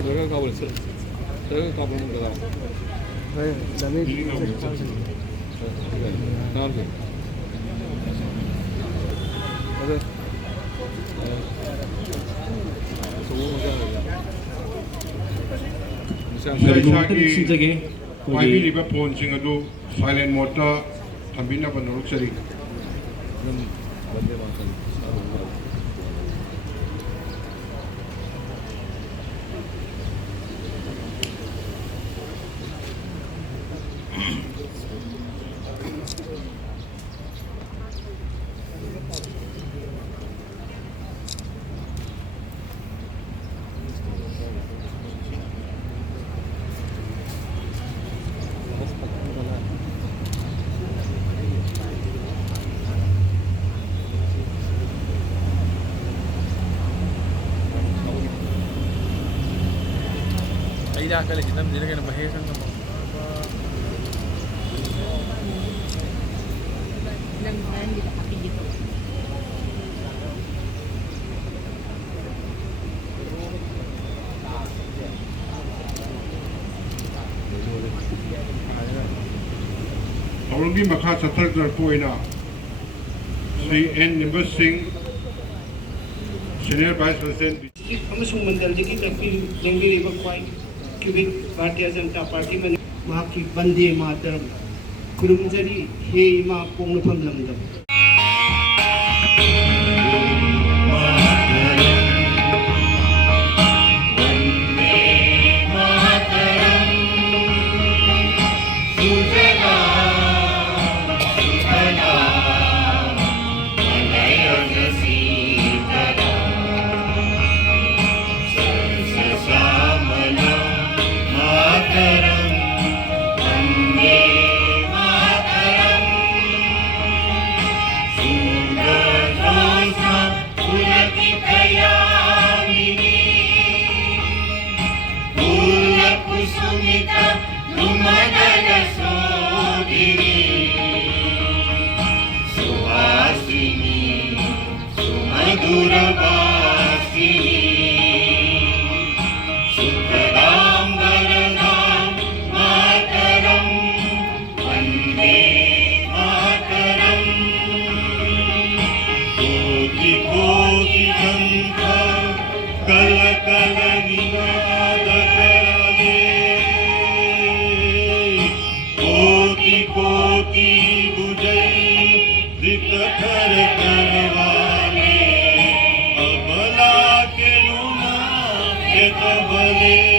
Terus kabel sih. Terus kabel enggak. Dami. Kenal sih. Oke. ꯏꯁꯥꯒꯤ ꯄꯥꯏꯕꯤꯔꯤꯕ ꯐꯣꯟꯁꯤꯡ ꯑꯗꯨ silent ꯃꯣꯗꯇ ꯊꯝꯕꯤꯅꯕ ꯅꯣꯛꯆꯔꯤ꯫ Ida kali kita menjadi kena bahaya sangat. Lang di ba kapi dito? ꯊꯧꯔꯝꯒꯤ ꯃꯈꯥ ꯆꯠꯊꯔꯛꯄ ꯑꯣꯏꯅ Shri N. Nimbat Singh, Senior Vice President अमसुंग मंडलदगी लेंबिरिबा ख्वाई क्यूबिक भारतीय जनता पार्टी में महाकी बंदे मातरम खुरुमजरी हे इमा पोंगनफम लमदम Abala ke luna ke tabale